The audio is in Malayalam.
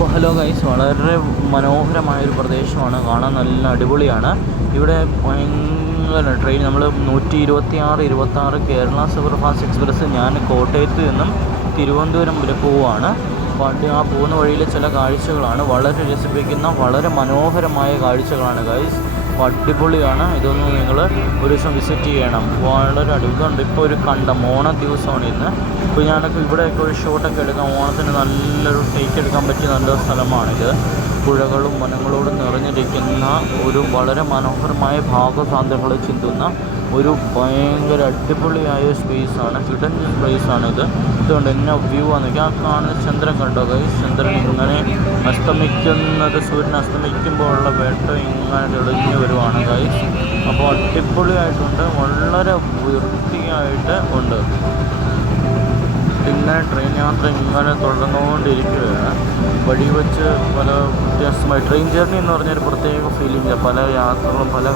അപ്പോൾ ഹലോ ഗൈസ്, വളരെ മനോഹരമായൊരു പ്രദേശമാണ്, കാണാൻ നല്ല അടിപൊളിയാണ്. ഇവിടെ ഭയങ്കര ട്രെയിൻ, നമ്മൾ 126 കേരള സൂപ്പർഫാസ്റ്റ് എക്സ്പ്രസ് ഞാൻ കോട്ടയത്ത് നിന്നും തിരുവനന്തപുരം വരെ പോവുകയാണ്. അപ്പോൾ ആ പോകുന്ന വഴിയിലെ ചില കാഴ്ചകളാണ്, വളരെ രസിപ്പിക്കുന്ന വളരെ മനോഹരമായ കാഴ്ചകളാണ് ഗൈസ്. അപ്പോൾ അടിപൊളിയാണ്, ഇതൊന്നും നിങ്ങൾ ഒരു ദിവസം വിസിറ്റ് ചെയ്യണം. വളരെ അടിപൊളിയുണ്ട്. ഇപ്പോൾ ഒരു ഓണ ദിവസമാണ് ഇന്ന്. ഇപ്പോൾ ഞാനൊക്കെ ഇവിടെയൊക്കെ ഒരു ഷോട്ടൊക്കെ എടുക്കാം, ഓണത്തിന് നല്ലൊരു ടേക്ക് എടുക്കാൻ പറ്റിയ നല്ല സ്ഥലമാണിത്. പുഴകളും വനങ്ങളോടും നിറഞ്ഞിരിക്കുന്ന ഒരു വളരെ മനോഹരമായ ഭാവസാന്ദ്രങ്ങൾ ചിന്തുന്ന ഒരു ഭയങ്കര അടിപൊളിയായ സ്പേസാണ്, ഹിഡൻ പ്ലേസാണിത്. ഇതുകൊണ്ട് എന്നെ വ്യൂ ആണ്. ആ കാണുന്ന ചന്ദ്രൻ കണ്ടോ ഗൈസ്? ചന്ദ്രൻ ഇങ്ങനെ അസ്തമിക്കുന്നത്, സൂര്യൻ അസ്തമിക്കുമ്പോൾ ഉള്ള വെട്ടം ഇങ്ങനെ തെളിഞ്ഞു വരുവാണ് ഗൈസ്. അപ്പോൾ അടിപൊളിയായിട്ടുണ്ട്, വളരെ വൃത്തിയായിട്ട് ഉണ്ട്. പിന്നെ ട്രെയിൻ യാത്ര ഇങ്ങനെ തുടർന്നുകൊണ്ടിരിക്കുകയാണ്. വഴി വെച്ച് പല വ്യത്യാസമായി ട്രെയിൻ ജേർണി എന്ന് പറഞ്ഞൊരു പ്രത്യേക ഫീലിംഗ്, പല യാത്രകളും പല